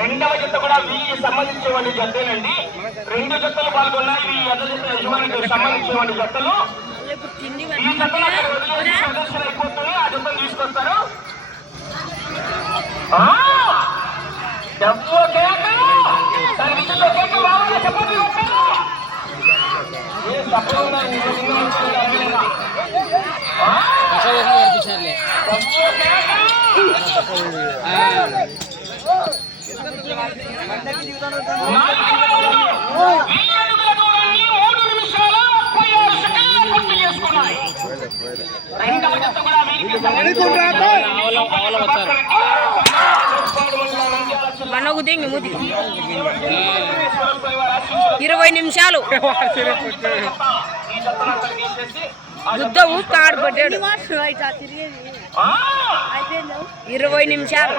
రెండవ జత కూడా వీరికి సంబంధించేవాడి జతేనండి. రెండు జతలు పాల్గొన్నాయి. ఈ జత యజమానికి సంబంధించేవాడి జతలు. ఈ జతలు అక్కడ వదిలేసి ప్రదర్శన అయిపోతుంది. ఆ జతలు తీసుకొస్తారు. చెప్పండి మనకు 20 నిమిషాలు యుద్ధ ఊపు ఆడబడ్డాడు. 20 నిమిషాలు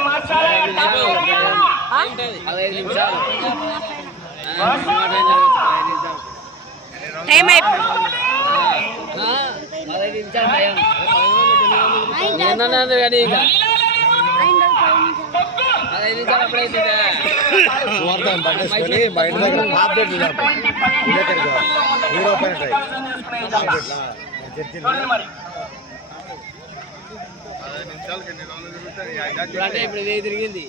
టైం అయిపోయింది. బయట దగ్గర ఇప్పుడు తిరిగింది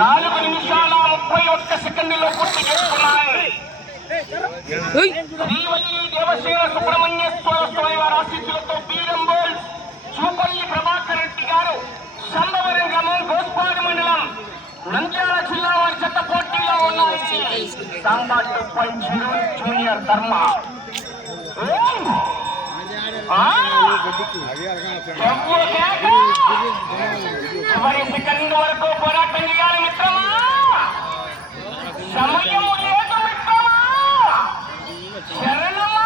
4 నిమిషాల 31 సెకండ్లలో పూర్తి చేసుకున్నాయి. శ్రీవల్లి దేవసేన సుబ్రహ్మణ్యేశ్వర స్వామి వారి ఆశీస్సులతో బీరంబోల్ చూపల్లి ప్రభాకర్ రెడ్డి గారు సంబవరం గ్రామం గోస్పాడు మండలం నంద్యాల జిల్లా వారి జత పోటీలో ఉన్నాయి. సాంబా 2.0 జూనియర్ ధర్మ 10 సెకండ్ వరకు పోరాటం చేయాలి మిత్రమా. సమయం లేదు మిత్రమా. శరణమా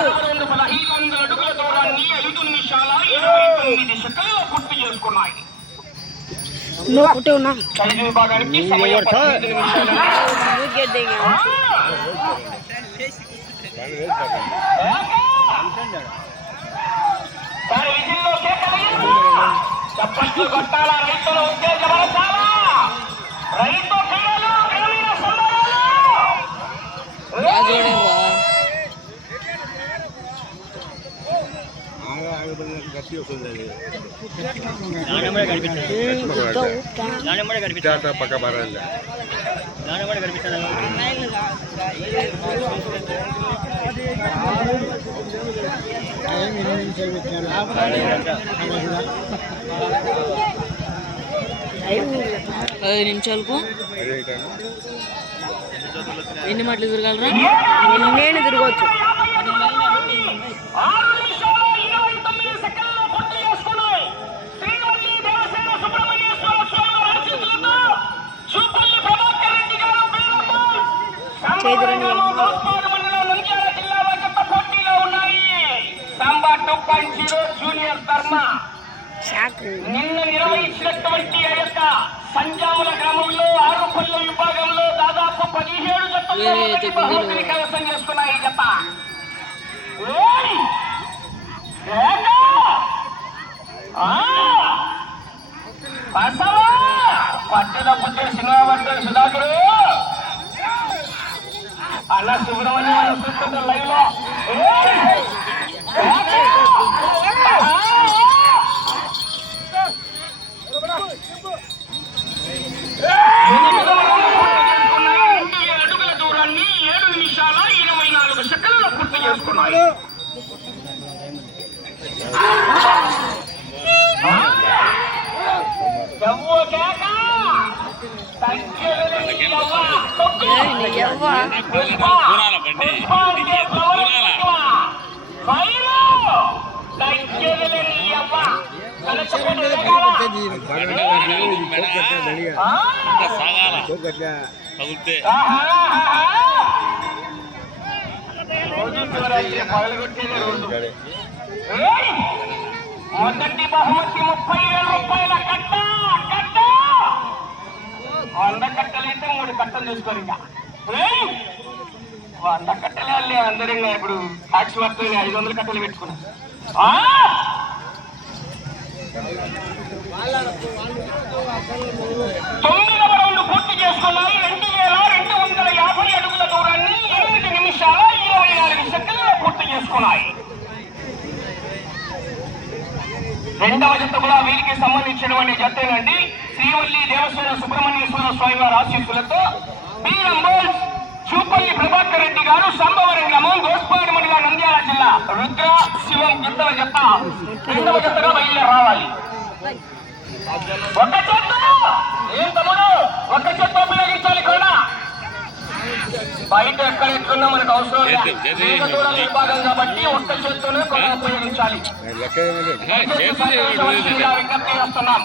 ఒకవైపు రెండో విభాగానికి సమయం 15 నిమిషాలు. చప్పట్లు కొట్టాలా, రైతులు ఉత్తేజపరచాలా, రైతు పిల్లలు గ్రామీణ పక్క బరాలి ఐదు నిమిషాలకు ఎన్ని మాటలు తిరగలరా? నేను తిరగవచ్చు. జూనియర్ ధర్మ నిన్న నిర్వహించినటువంటి ఆ యొక్క సంజాముల గ్రామంలో ఆరుపల్లి విభాగంలో దాదాపు 17 జతలు కైవసం చేసుకున్నాయి. ఈ జత పట్టినప్పుడు సినిమా పట్టాడు సుధాకరు అలా సుబ్రహ్మణ్యం చూస్తుంటే లైవ్ లో అడుగుల దూరాన్ని 7 నిమిషాల 24 సెకండ్లలో పూర్తి చేసుకున్నాయి. మహాశివరాత్రి పగలగొట్టిన రోజు. ఏయ్! మొదటి బహుమతి 30,000 రూపాయల కట్ట. 100 కట్టలైతే 3 కట్టలు తీసుకోరు ఇంకా. 100 కట్టలే వాళ్ళే అందరూ ఇప్పుడు ట్యాక్స్ వర్త్ 500 కట్టలు పెట్టుకున్నారు. 9వ రౌండ్ పూర్తి చేసుకున్నాయి. 2250 అడుగుల దూరాన్ని 8 నిమిషాల 24 సెకండ్లలో పూర్తి చేసుకున్నాయి. రెండవ జత కూడా వీరికి సంబంధించినటువంటి జతేనండి. శ్రీవల్లి దేవసేన సుబ్రహ్మణ్యేశ్వర స్వామి వారి ఆశీస్సులతో బీరంబోల్ చూపల్లి ప్రభాకర్ రెడ్డి గారు సంభవరం గ్రామం గోస్పాడు మండలం నంద్యాల జిల్లా రుద్ర శివం గిద్దల జత రెండవ జతగా బయలుదేరి రావాలి. ఒక చెత్త ఏం తమ్ముడు ఒక చెత్త ఉపయోగించాలి కూడా బయట ఎక్కడ ఎట్లున్నా మనకు అవసరం లేదు. భాగం కాబట్టి ఒక్క చేత్తోనే కొంత ఉపయోగించాలి. విజ్ఞప్తి చేస్తున్నాం.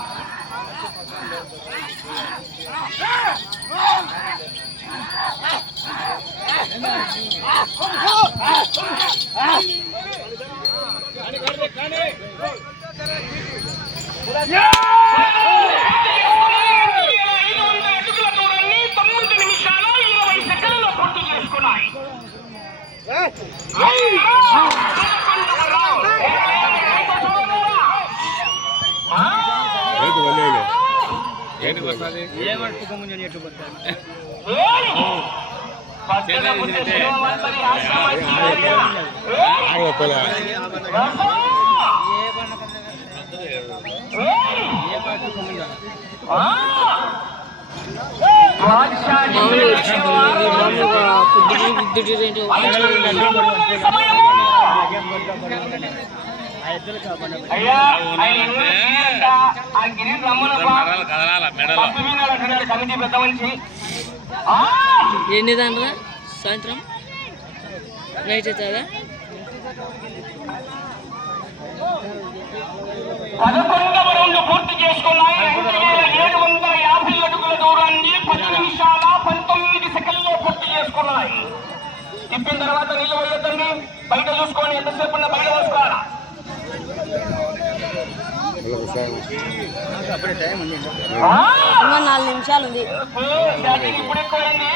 అయ్యా ఆ గిరి కమిటీ పెద్ద మనిషి ఎన్నిదాన్రా సాయంత్రం నైట్ అవుతుందా? 11వ రౌండ్ పూర్తి చేసుకున్నాయి. 2750 అడుగుల దూరాన్ని 10 నిమిషాల 19 సెకండ్లో పూర్తి చేసుకున్నాయి. తిప్పిన తర్వాత నీళ్ళు పోయొద్దండి. బయట చూసుకొని ఎంతసేపు ఉన్న బయట చూసుకోవాలా. ఇంకా 4 నిమిషాలు ఉంది. ఇప్పుడు ఎక్కువైంది.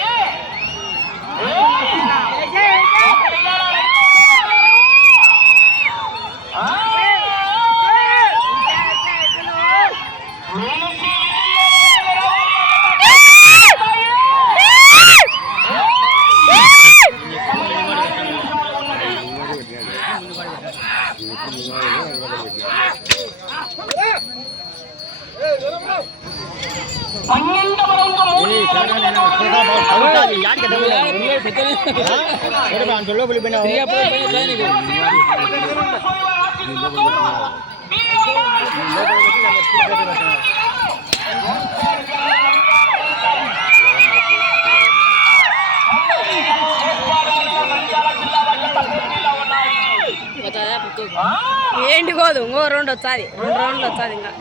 ఏంటి కోదు ఇంకో 2 వచ్చాది. 2 రౌండ్లు వచ్చాది. ఇంకా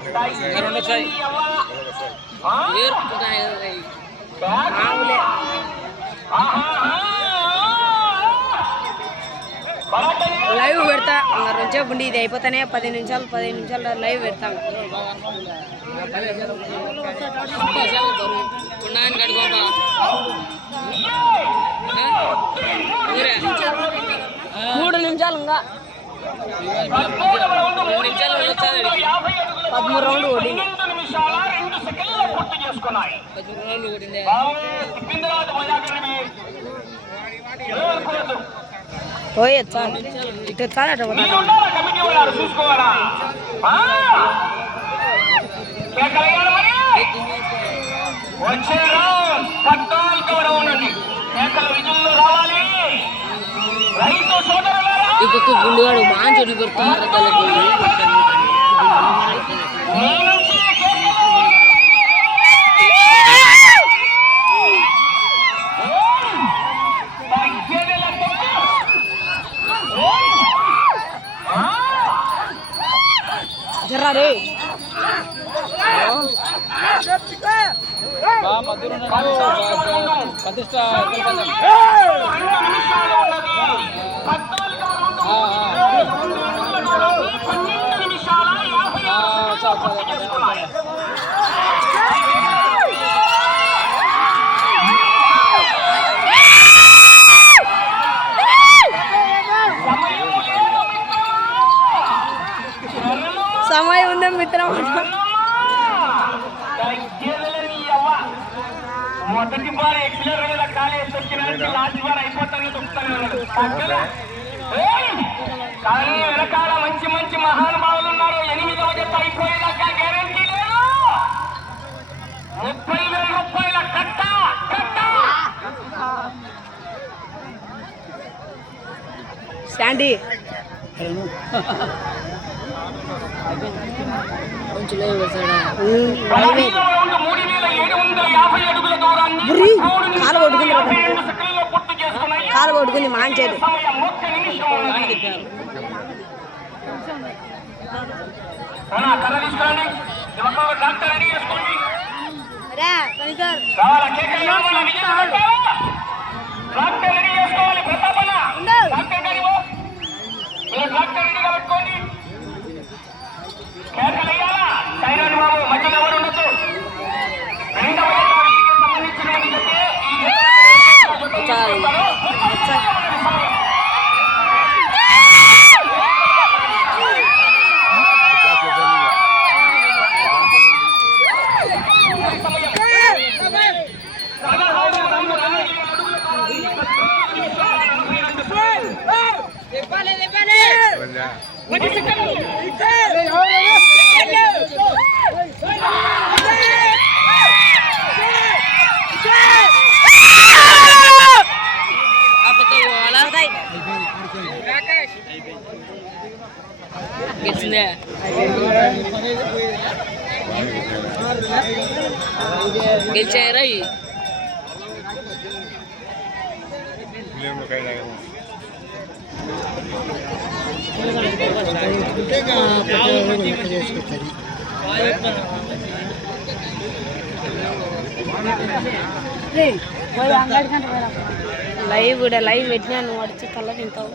2 వచ్చాయి. మామూలే. లైవ్ పెడతా ఇంకా 2 సేపు ఉండి ఇది అయిపోతానే 15 నిమిషాలు లైవ్ పెడతాం. మూడు నిమిషాలు ఇంకా 13 రౌండ్ ఓడింది. పోయొచ్చా ఇటు చాలట ఇంకొక గుండుగాడు బాగా చెట్లు పెడుతున్నారు. జర్రా రే ప్రతిష్ట 12 నిమిషాల 57 సెకండ్లు పూర్తి చేసుకున్నాయి. సమయం ఉందా మిత్రం? మొదటి బార్ ఎక్సిలర్ మీద కాలేజ్ వచ్చినానికి లాస్ట్ బార్ అయిపోతానే దొరుకుతానే ఉన్నాడు. కానీ వెనకాల మంచి మంచి మహానుభావులు ఉన్నారు. 8వ జత అయిపోయేదాకా గ్యారెంటీ లేదు. 30,000 రూపాయల కట్ట కట్ట. శాండీ కొంచెం లేవు వేసాడా? 3,750 అడుగుల దూరాన్ని కాలు కొట్టుకుంది 52 సెకండ్లలో పూర్తి చేసుకున్నాయి. కాలు కొట్టుకుంది మాంచేది. సమయం 1 నిమిషం ఉన్నది. కర్ర తీసుకురండి. డాక్టర్ రెడీ చేసుకోండి. కావాలా కేకలు కావాలా? డాక్టర్ రెడీ చేసుకోవాలి. ప్రతాపన డాక్టర్ గారు మీరు డాక్టర్ రెడీగా పెట్టుకోండి. కేకలు వేయాలా? సైరన్ బాబు మధ్యలో ఎవరు ఉండొద్దు. 2వ జతకి సంబంధించినటువంటి జతే ఈ గెలిచిందే. గెలిచారా? లైవ్ కూడా లైవ్ పెట్టినా నువ్వు అడిచి కళ్ళ తింటావు.